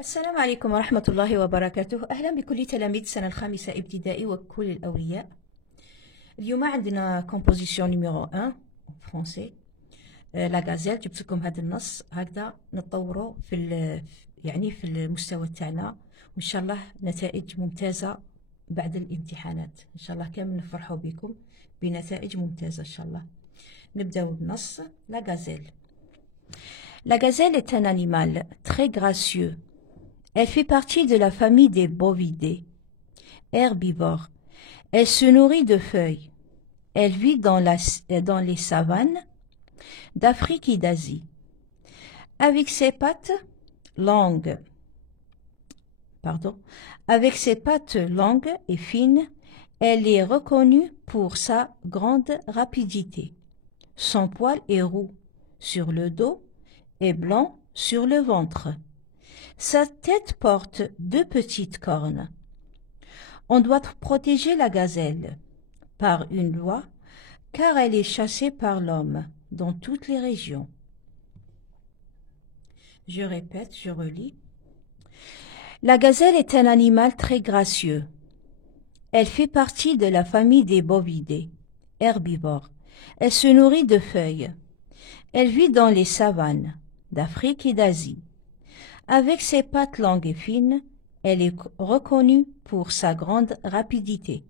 السلام عليكم ورحمة الله وبركاته. أهلا بكل تلاميذ السنة الخامسة ابتدائي وكل الأولياء. اليوم عندنا كومبوزيسيون نيميرو 1 فرونسي لا غازيل. جبت لكم هذا النص هكذا نطوروا في المستوى تاعنا، وإن شاء الله نتائج ممتازة بعد الامتحانات. إن شاء الله كامل نفرحوا بكم بنتائج ممتازة إن شاء الله. نبداو بالنص. لا غازيل. La gazelle est un animal très gracieux. Elle fait partie de la famille des bovidés, herbivores. Elle se nourrit de feuilles. Elle vit dans les savanes d'Afrique et d'Asie. Avec ses pattes longues et fines, elle est reconnue pour sa grande rapidité. Son poil est roux sur le dos et blanc sur le ventre. Sa tête porte deux petites cornes. On doit protéger la gazelle par une loi, car elle est chassée par l'homme dans toutes les régions. Je répète, je relis. La gazelle est un animal très gracieux. Elle fait partie de la famille des bovidés, herbivores. Elle se nourrit de feuilles. Elle vit dans les savanes d'Afrique et d'Asie. Avec ses pattes longues et fines, elle est reconnue pour sa grande rapidité.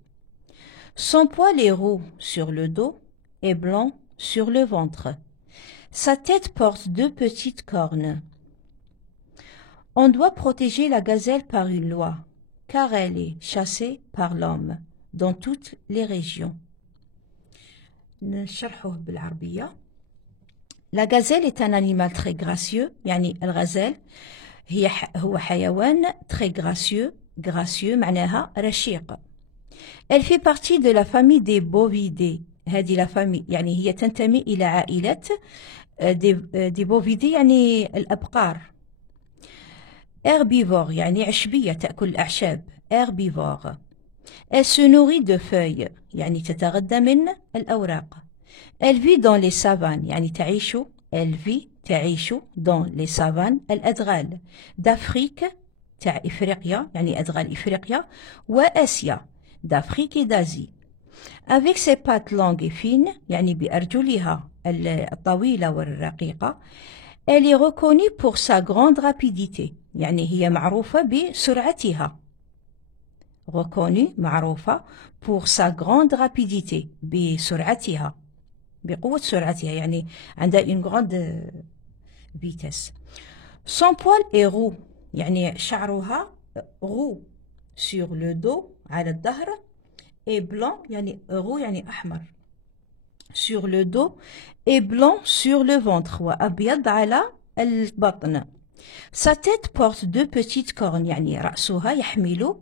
Son poil est roux sur le dos et blanc sur le ventre. Sa tête porte deux petites cornes. On doit protéger la gazelle par une loi, car elle est chassée par l'homme dans toutes les régions. نشرحه بالعربية. La gazelle est un animal très gracieux. يعني الغزال هو حيوان très gracieux معناها رشيق. Elle fait partie de la famille des bovidés. هذه la famille يعني هي تنتمي إلى عائلة des bovidés يعني الأبقار. Herbivore يعني عشبية تأكل الأعشاب. Herbivore. Elle se nourrit de feuilles يعني تتغذى من الأوراق. Elle vit dans les savanes يعني تعيش dans les savanes الأدغال d'Afrique تاع إفريقيا يعني أدغال إفريقيا وآسيا d'Afrique et d'Asie. Avec ses pattes longues et fines يعني بأرجلها الطويلة والرقيقة. Elle est reconnue pour sa grande rapidité يعني هي معروفة بسرعتها. Reconnue معروفة pour sa grande rapidité بسرعتها بقوة سرعتها يعني عندها une grande vitesse. Son poil est roux يعني شعرها roux sur le dos على الظهر et blanc يعني roux يعني أحمر sur le dos et blanc sur le ventre وأبيض على البطن. Sa tête porte deux petites cornes يعني رأسها يحمل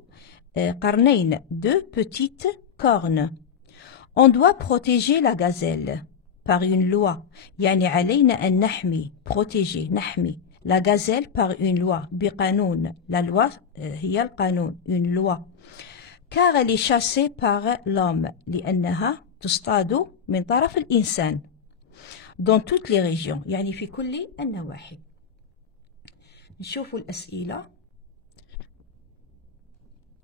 قرنين deux petites cornes. On doit protéger la gazelle par une loi يعني علينا أن نحمي نحمي la gazelle par une loi بقانون. La loi هي القانون une loi, car elle est chassée par l'homme لأنها تصطاد من طرف الإنسان dans toutes les régions يعني في كل النواحي. نشوفوا الأسئلة.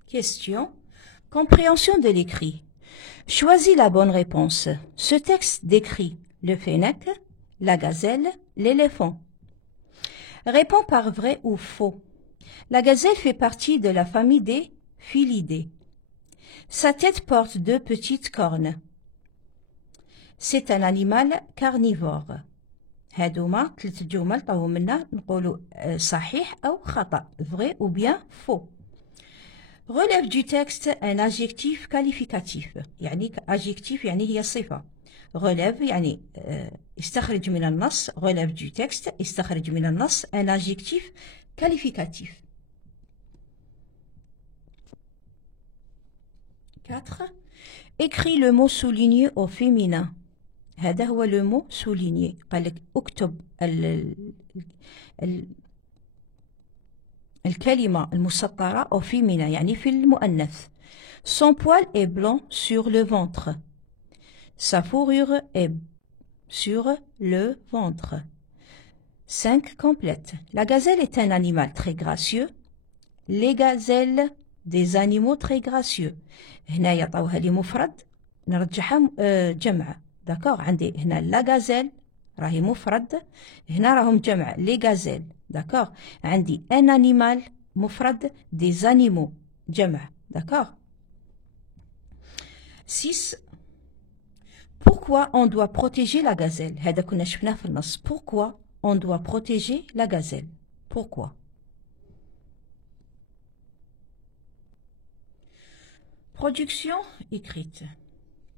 Question. Compréhension de l'écrit. Choisis la bonne réponse. Ce texte décrit le fennec, la gazelle, l'éléphant. Réponds par vrai ou faux. La gazelle fait partie de la famille des félidés. Sa tête porte deux petites cornes. C'est un animal carnivore. هادوما 3 جمل طاهو منا نقولوا صحيح أو خطأ. Vrai ou bien faux. Relève du texte un adjectif qualificatif يعني adjectif يعني هي صفة. relève يعني استخرج من النص. relève du texte استخرج من النص un adjectif qualificatif. 4. Écris le mot souligné au féminin. هذا هو le mot souligné. قال لك اكتب الكلمة المسطرة au féminin يعني في المؤنث. Son poil est blanc sur le ventre. Sa fourrure est sur le ventre. 5 complètes. La gazelle est un animal très gracieux. Les gazelles, des animaux très gracieux. هنا يعطوها لي مفرد نرجعها جمع. داكوغ عندي هنا لا غازيل راهي مفرد هنا راهم جمع لي غازيل. داكوغ عندي ان انيمال مفرد دي زانيمو جمع. داكوغ 6 Pourquoi on doit protéger la gazelle هذا كنا شفناه في النص. Pourquoi on doit protéger la gazelle. Pourquoi? Production écrite.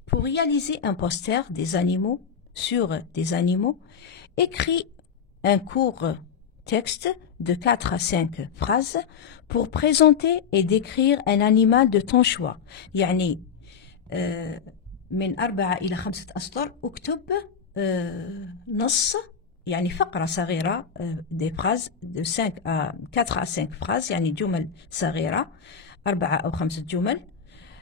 Pour réaliser un poster des animaux sur des animaux, écris un court texte de 4 à 5 phrases pour présenter et décrire un animal de ton choix. يعني من 4 إلى 5 أسطر اكتب نص يعني فقرة صغيرة des phrases de 5 à 4 à 5 phrases يعني جمل صغيرة 4 أو 5 جمل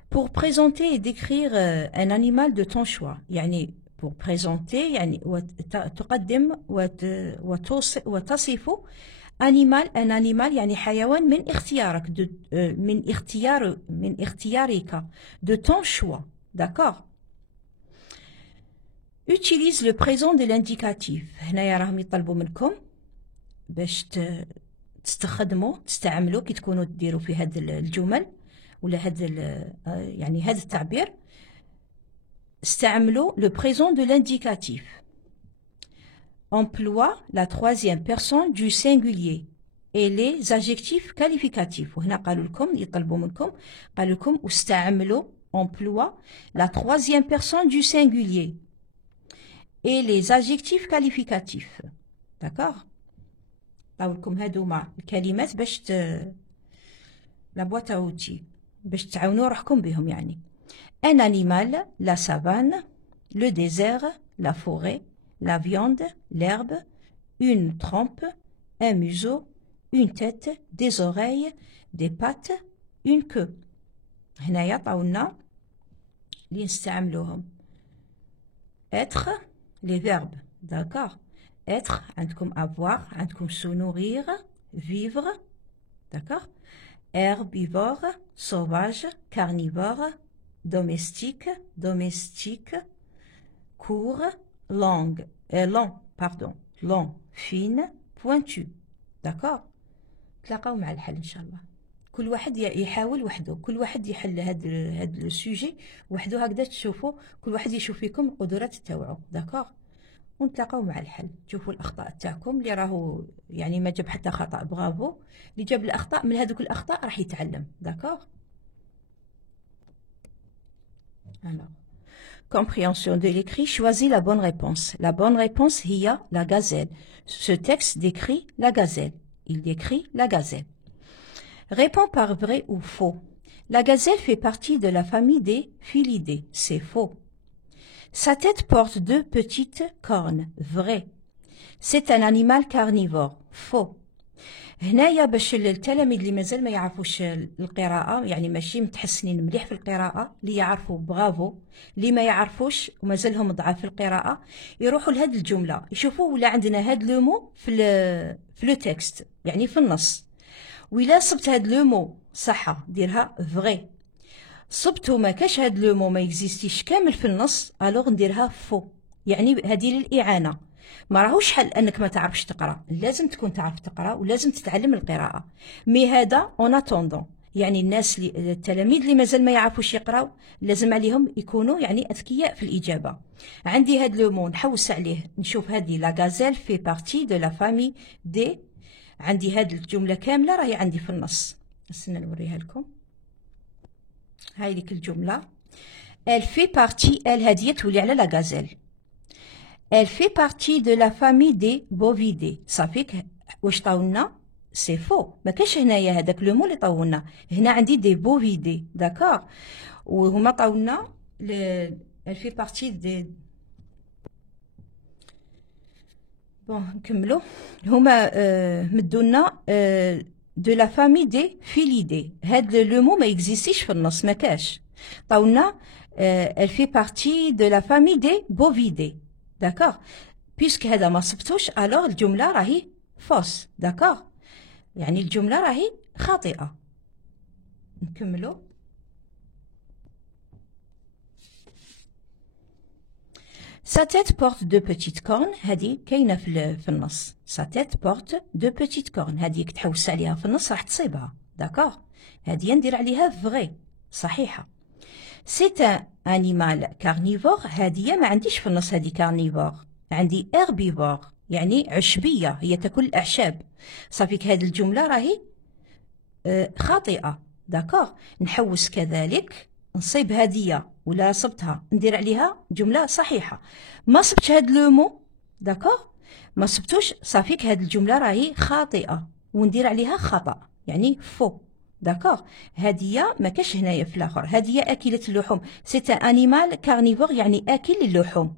pour présenter et décrire un animal de ton choix. يعني pour présenter يعني تقدم وتصف animal un animal يعني حيوان من اختيارك من اختيارك de ton choix. D'accord? Utilise le présent de l'indicatif. هنايا راهم يطلبوا منكم باش تستعملوا كي تكونوا تديروا في هذه الجمل ولا هذا يعني هذا التعبير. استعملوا le présent de l'indicatif. Emploie la troisième personne du singulier et les adjectifs qualificatifs. وهنا قالوا لكم يطلبوا منكم قالوا لكم استعملوا emploie la troisième personne du singulier et les adjectifs qualificatifs. D'accord? قالوا لكم هذوما الكلمات باش la boîte à outils باش تعاونوا روحكم بهم يعني. Un animal, la savane, le désert, la forêt, la viande, l'herbe, une trompe, un museau, une tête, des oreilles, des pattes, une queue. هنايا طاولنا اللي نستعملوهم. Être, les verbes, d'accord. Être, عندكم avoir, عندكم se nourrir, vivre, d'accord. Herbivore, sauvage, carnivore, domestique, court, long, fine, pointu. D'accord. تلاقاو مع الحل إن شاء الله. كل واحد يحاول وحده، كل واحد يحل هاد السوجي وحده هكذا تشوفوا كل واحد يشوف فيكم القدرات تاوعو. داكوغ. ونتلاقاو مع الحل. تشوفوا الأخطاء تاعكم اللي راهو يعني ما جاب حتى خطأ برافو. اللي جاب الأخطاء من هذوك الأخطاء راح يتعلم. داكوغ. Alors, compréhension de l'écrit, choisis la bonne réponse. La bonne réponse, هي la gazelle. Ce texte décrit la gazelle. Il décrit la gazelle. Réponds par vrai ou faux. La gazelle fait partie de la famille des félidés. C'est faux. Sa tête porte 2 petites cornes. Vrai. C'est un animal carnivore. Faux. هنايا باش التلاميذ اللي مازال ما يعرفوش القراءة يعني ماشي متحسنين مليح في القراءة اللي يعرفوا برافو اللي ما يعرفوش ومازالهم ضعاف في القراءة يروحوا لهاد الجملة يشوفوا ولا عندنا هاد لو مو في لو تكست يعني في النص وإلا صبت هاد لو مو صح ديرها فري صبتو ما كاش هاد لو مو ما يكزيستيش كامل في النص الوغ نديرها فو يعني هذه للإعانة ما راهوش حل انك ما تعرفش تقرا لازم تكون تعرف تقرا ولازم تتعلم القراءه مي هذا اون اتوندون يعني الناس اللي التلاميذ اللي مازال ما يعرفوش يقراو لازم عليهم يكونوا يعني اذكياء في الاجابه عندي هاد لو مون نحوس عليه نشوف هذه لا غازيل في بارتي دو لا فامي دي عندي هاد الجمله كامله راهي عندي في النص استنى نوريها لكم هاي ديك الجمله elle fait partie elle هذه تولي على لا غازيل Elle fait partie de la famille des bovidés. Ça fait que واش طاولنا سي فو ما كاش هنايا هذاك لو مو اللي طولنا هنا عندي دي بوفيدي داكوغ وهما طاولنا elle fait partie des بون نكملو هما مدونا de la famille des félidés هاد لو مو ما يكزيستيش في النص ما كاش طاولنا elle fait partie de la famille des bovidés D'accord. بيسك هذا ما صبتوش الوغ الجملة راهي فوس. داكوغ، يعني الجملة راهي خاطئة. نكملو. Sa tête porte deux petites cornes. هذه كاينة في النص. Sa tête porte deux petites cornes. هذه كتحوس عليها في النص راح تصيبها. داكوغ، هذه ندير عليها فغي صحيحة. C'est un animal carnivore. هذه ما عنديش في النص هذه carnivore، عندي herbivore يعني عشبية، هي تاكل الأعشاب. صافيك هذه الجملة راهي خاطئة. داكوغ، نحوس كذلك نصيب هدية ولا صبتها ندير عليها جملة صحيحة. ما صبتش هاد لو مو، داكوغ، ما صبتوش، صافيك هاد الجملة راهي خاطئة وندير عليها خطأ يعني فو. داكوغ، هدية ما كاش هنايا في الاخر. هدية أكلة اللحوم. سيت انيمال كارنيفور يعني آكل للحوم.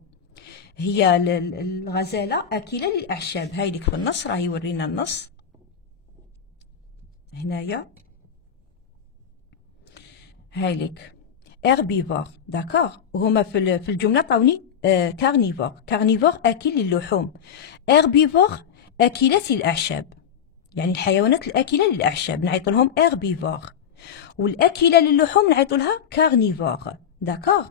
هي الغزالة آكلة للأعشاب. هاي لك في النص راهي يورينا النص هنايا. هاي لك herbivore. داكوغ، وهما في الجملة عطاوني كارنيفور. كارنيفور آكل للحوم، herbivore آكلة للأعشاب، يعني الحيوانات الآكلة للأعشاب نعيط لهم herbivore، والآكلة للحوم نعيط لها كارنيفور. داكوغ،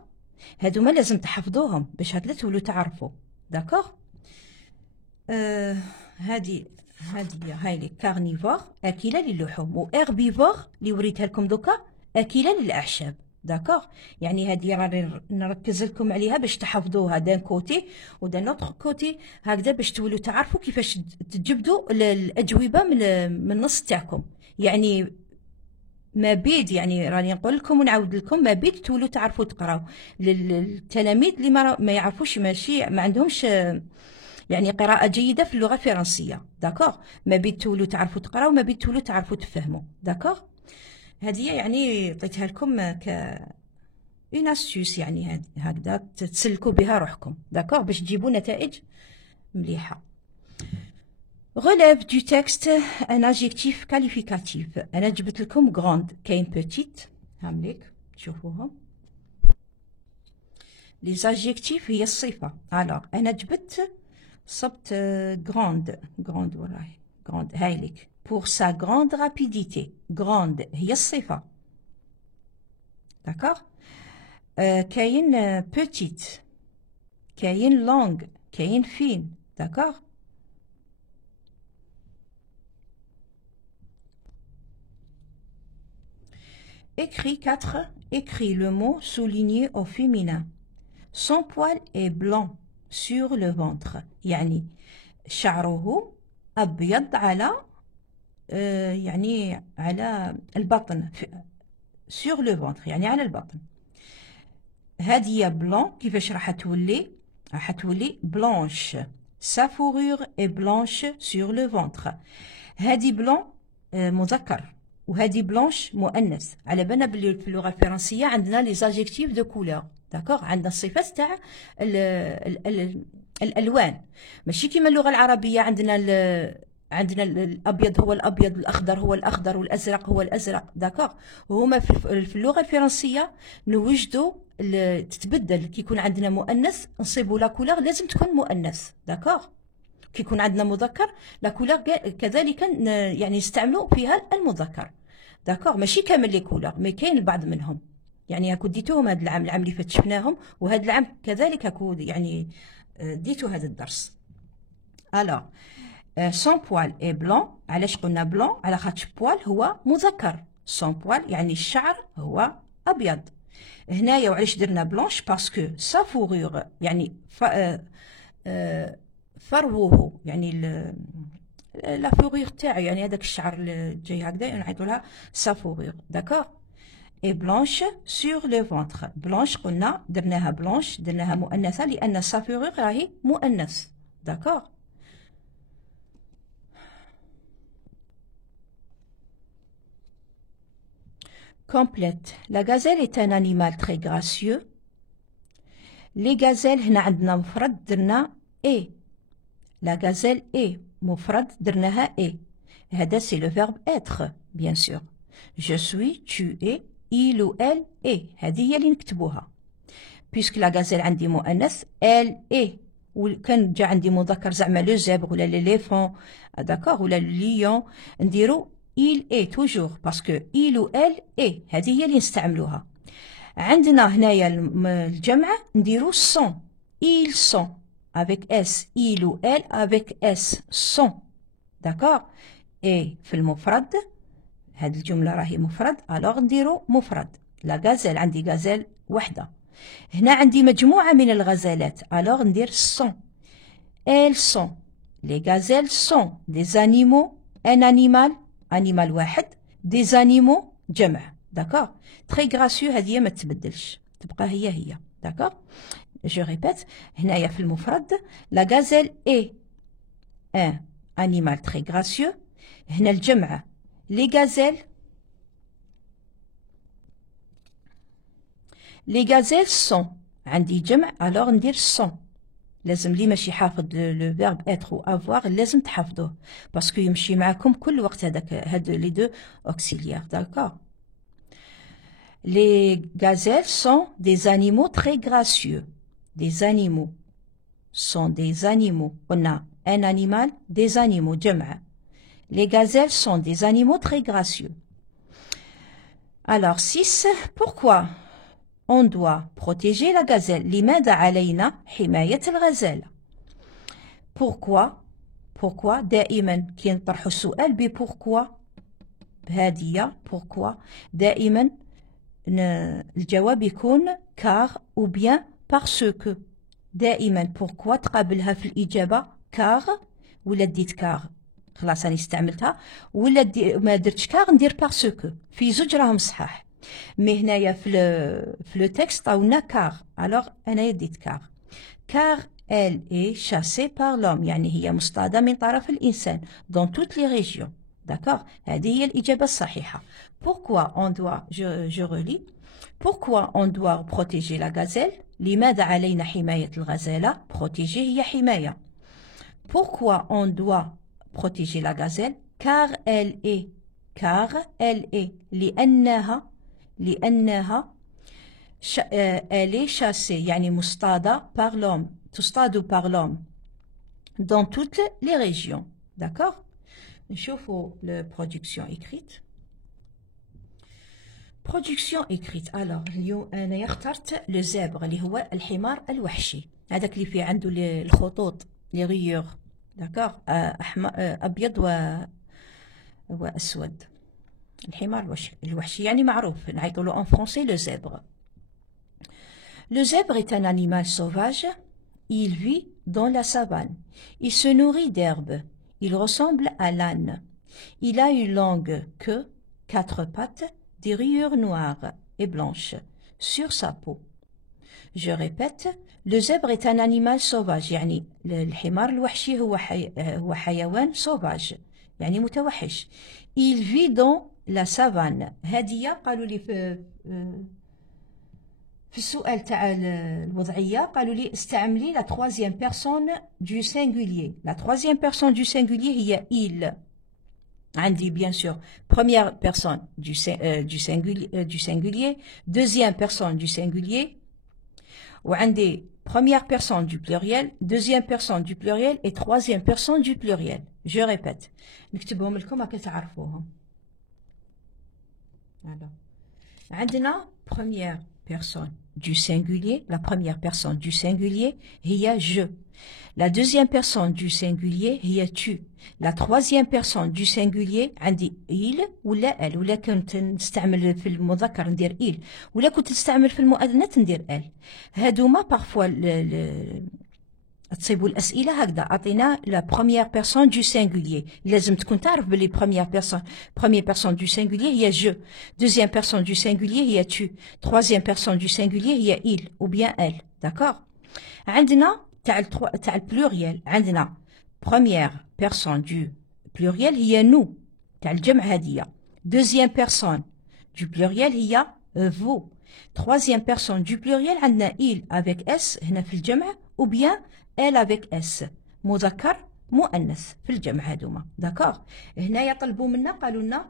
هادوما لازم تحفظوهم باش هكذا تولوا تعرفوا. داكوغ، هادي هاي لي كارنيفور آكلة للحوم، و herbivore اللي وريتها لكم دوكا آكلة للأعشاب. داكوغ، يعني هادي راني نركز لكم عليها باش تحفظوها دان كوتي ودان نوتر كوتي هكذا باش تولوا تعرفوا كيفاش تجبدوا الأجوبة من النص تاعكم. يعني ما بيد، يعني راني نقول لكم ونعاود لكم، ما بيد تولوا تعرفوا تقراو. للتلاميذ اللي ما يعرفوش، ماشي ما عندهمش يعني قراءة جيدة في اللغة الفرنسية. داكوغ، ما بيد تولوا تعرفوا تقراو، ما بيد تولوا تعرفوا تفهموا. داكوغ، هذه يعني عطيتها لكم اون استيوس، يعني هكذا تسلكوا بها روحكم. داكوغ، باش تجيبوا نتائج مليحة. Relève du texte un adjectif qualificatif. أنا جبت لكم grande، كاين petite، هامليك تشوفوهم. les adjectifs هي الصفة. alors أنا جبت صبت grande وراهي grande هايليك pour sa grande rapidité. grande هي الصفة. d'accord. كاين petite، كاين longue، كاين fine. d'accord. Écris 4. Écris le mot souligné au féminin. Son poil est blanc sur le ventre. يعني شعره أبيض على يعني على البطن. sur le ventre يعني على البطن. هذه بلون كيفاش راح تولي؟ راح تولي بلانش. sa fourrure est blanche sur le ventre. هذه بلون مذكر وهذه بلانش مؤنث. على بالنا بلي في اللغه الفرنسيه عندنا لي زادجيكتيف دو كولور. داكوغ، عندنا الصفات تاع الالوان، ماشي كيما اللغه العربيه عندنا الابيض هو الابيض، الاخضر هو الاخضر، والازرق هو الازرق. داكوغ، وهما في اللغه الفرنسيه نوجدوا تتبدل. كي يكون عندنا مؤنث نصيبوا لا كولور لازم تكون مؤنث. داكوغ، كي يكون عندنا مذكر لا كولور كذلك يعني نستعملوا فيها المذكر. داكوغ، ماشي كامل لي كولور، مي كاين البعض منهم. يعني هاكو ديتوهم هذا العام اللي فات شفناهم، وهذا العام كذلك هاكو يعني ديتو هذا الدرس. الوغ سون بوال اي بلون. علاش قلنا بلون؟ على خاطر بوال هو مذكر، سون بوال يعني الشعر هو ابيض. هنايا وعلاش درنا بلونش؟ باسكو سا فورور يعني فروه، يعني لا فورور تاعي، يعني هذاك الشعر اللي جاي هكذا نعيطوا لها سا فورور. داكوغ. اي بلانش سور لو فونتر. بلانش قلنا درناها بلانش، درناها مؤنثه لان سا فورور راهي مؤنث. داكوغ. complète. La gazelle est un animal très gracieux. Les gazelles هنا عندنا مفرد درنا اي. La gazelle est مفرد درناها اي. هذا c'est le verbe être bien sûr. Je suis، tu es، il ou elle est. هذه هي اللي نكتبوها. puisque la gazelle عندي مؤنث elle est، وكان جا عندي مذكر زعما لو زيبر ولا ليليفون داكوغ ولا ليون نديرو il est toujours parce que il ou elle est هذه هي اللي نستعملوها. عندنا هنايا الجمع نديرو sont ils sont avec s il ou elle avec s sont داكوغ. اي في المفرد هاد الجملة راهي مفرد الوغ نديرو مفرد. لا غازيل عندي غازيل وحدة. هنا عندي مجموعة من الغزالات الوغ ندير sont. elles sont les gazelles sont des animaux un animal واحد des animaux جمع داكوغ. تري غراسيو هذه ما تتبدلش تبقى هي داكوغ. جو ريبيت هنايا في المفرد لا غازيل اي ان انيمال تري غراسيو. هنا الجمع لي غازيل سون عندي جمع الوغ ندير سون. لازم لي ماشي حافظ لو فيرب اتر و افوار لازم تحفظوه باسكو يمشي معاكم كل وقت هاد لي دو اوكسيليير داكوغ. Les gazelles sont des animaux très gracieux. Des animaux sont des animaux. On a un animal, des animaux, جمع. Les gazelles sont des animaux très gracieux. Alors, 6. Pourquoi on doit protéger la gazelle? لماذا علينا حماية الغزالة؟ Pourquoi دائما كي نطرحوا السؤال بpourquoi بهادية pourquoi دائما الجواب يكون car ou bien parce que. دائما pourquoi تقابلها في الإجابة car ولا ديت car خلاص أنا استعملتها ولا ما درتش كار ندير باسكو. في زوج راهم صحاح مي هنايا في لو تكست عاونا كار الوغ أنايا ديت كار. كار elle est chassée par l'homme يعني هي مصطادة من طرف الإنسان dans toutes les régions داكوغ. هذه هي الإجابة الصحيحة. pourquoi on doit je relis pourquoi on doit protéger la gazelle. لماذا علينا حماية الغزالة؟ protéger هي حماية. pourquoi on doit protéger la gazelle car elle est لأنها elle est chassée يعني مصطادة par l'homme تصطاد par l'homme dans toutes les régions d'accord. نشوفوا la production écrite. production écrite alors اليوم أنا اخترت لو زيبر اللي هو الحمار الوحشي هذاك اللي فيه عنده الخطوط لي غيور داكوغ أبيض وأسود. الحمار الوحشي يعني معروف نعيطوا له en français le zèbre. Le zèbre est un animal sauvage. Il vit dans la savane. Il se nourrit d'herbes. Il ressemble à l'âne. Il a une longue queue, 4 pattes, des rayures noires et blanches sur sa peau. Je répète, le zèbre est un animal sauvage. يعني الحمار الوحشي هو حيوان sauvage يعني متوحش. Il vit dans la savane. هذه قالوا لي في السؤال تاع الوضعية قالوا لي استعملي la troisième personne du singulier. La troisième personne du singulier هي il. عندي bien sûr première personne du singulier, deuxième personne du singulier وعندي première personne du pluriel, deuxième personne du pluriel et troisième personne du pluriel. Je répète. نكتبهم لكم هكا تعرفوهم. Alors, عندنا première personne du singulier, la première personne du singulier هي je. La deuxième personne du singulier هي tu. La troisième personne du singulier عندي il ولا elle. ولا كنت نستعمل في المذكر ندير il ولا كنت نستعمل في المؤنث ندير elle. هادوما parfois تصيبوا الأسئلة هكذا أعطينا la première personne du singulier. لازم تكون تعرف بلي première personne du singulier هي je. Deuxième personne du singulier هي tu. Troisième personne du singulier هي il ou bien elle. D'accord. عندنا تاع البلوريال عندنا première personne du pluriel هي nous تاع الجمع هذه. Deuxième personne du pluriel هي vous. Troisième personne du pluriel عندنا il avec s هنا في الجمع ou bien elle avec s مذكر مؤنث في الجمع هذوما. داكوغ. هنا يطلبوا منا قالوا لنا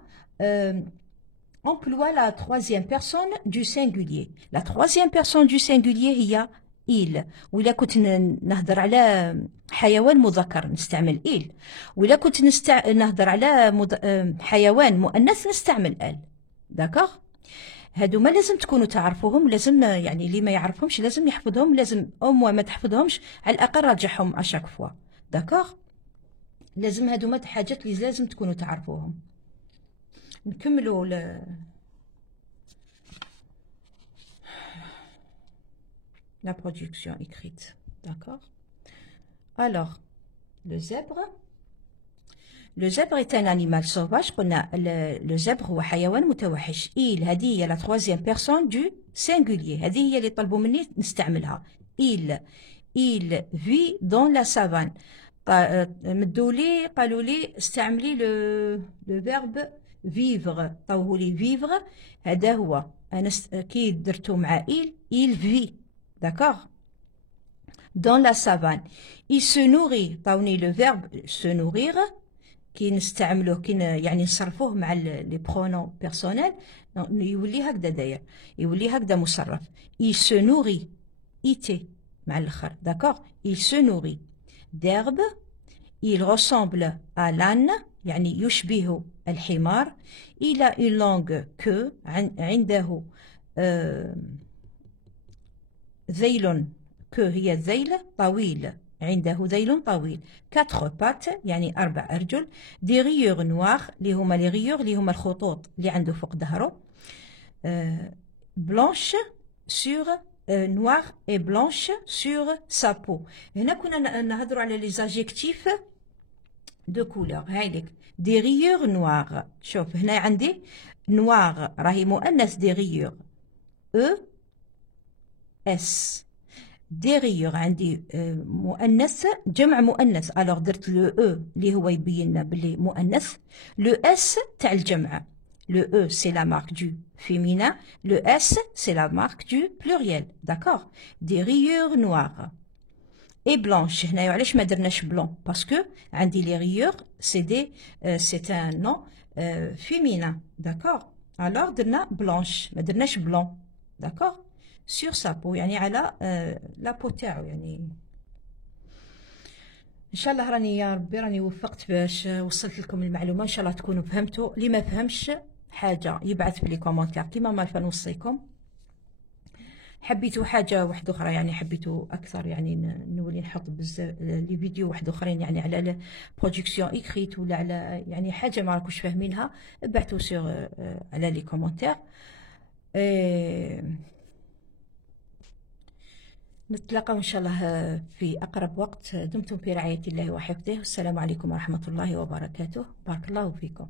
emploie la troisième personne du singulier. La troisième personne du singulier هي إيل. وإلا كنت نهضر على حيوان مذكر نستعمل إيل، وإلا كنت نهضر على حيوان مؤنث نستعمل أل. داكوغ؟ هادو ما لازم تكونوا تعرفوهم، لازم يعني اللي ما يعرفهمش لازم يحفظهم، لازم ما تحفظهمش على الأقل راجعهم أشاك فوا. داكوغ؟ لازم هادو ما حاجات اللي لازم تكونوا تعرفوهم. نكملوا la production écrite. D'accord? Alors, le zèbre. Le zèbre est un animal sauvage. Le zèbre هو حيوان متوحش. Il هذه هي la troisième personne du singulier. هذه هي اللي طلبوا مني نستعملها. Il vit dans la savane. مدوا لي قالوا لي استعملي le verbe vivre. طوهوا لي vivre. هذا هو. أنا كي درتو مع il vit. D'accord? Dans la savane. Il se nourrit. طاوني le verbe se nourrir. كي نستعملوه كي يعني نصرفوه مع لي برونون بيرسونيل يولي هكذا داير، يولي هكذا مصرف. Il se nourrit. إيتي مع الآخر. D'accord? Il se nourrit d'herbe. Il ressemble à l'âne يعني يشبه الحمار. Il a une longue queue. عنده ذيل. كو هي الذيل طويل، عنده ذيل طويل. 4 pattes يعني 4 أرجل. دي ريور نوار اللي هما لي ريور اللي هما الخطوط اللي عنده فوق ظهره. بلانش سور نوار اي بلانش سور سا بو. هنا كنا نهضروا على لي زاجيكتيف دو كولور. هايليك دي ريور نوار. شوف هنا عندي نوار راهي مؤنث دي ريور او اس. دي ريور عندي مؤنث جمع مؤنث. الوغ درت لو او اللي هو يبين لنا بلي مؤنث. لو اس تاع الجمع. لو او سي لا مارك دو féminin. لو اس سي لا مارك دو pluriel. داكوغ؟ دي ريور نوار اي بلانش. هنايا علاش ما درناش بلون؟ باسكو عندي لي ريور سي دي سي ان نو féminin. داكوغ؟ الوغ درنا بلانش ما درناش بلون. داكوغ؟ sur sa peau يعني على لا بو تاعو. يعني ان شاء الله راني يا ربي راني وفقت باش وصلت لكم المعلومه. ان شاء الله تكونوا فهمتوا. اللي ما فهمش حاجه يبعث بلي كومونتير كيما ما نوصيكم. حبيتوا حاجه واحده اخرى يعني حبيتوا اكثر يعني نولي نحط بزاف لي فيديو واحد اخرين يعني على برودكسيون ايكريت ولا على يعني حاجه ما راكوش فاهمينها ابعثوا سور على لي كومونتير. نتلاقى إن شاء الله في أقرب وقت. دمتم في رعاية الله وحفظه. والسلام عليكم ورحمة الله وبركاته. بارك الله فيكم.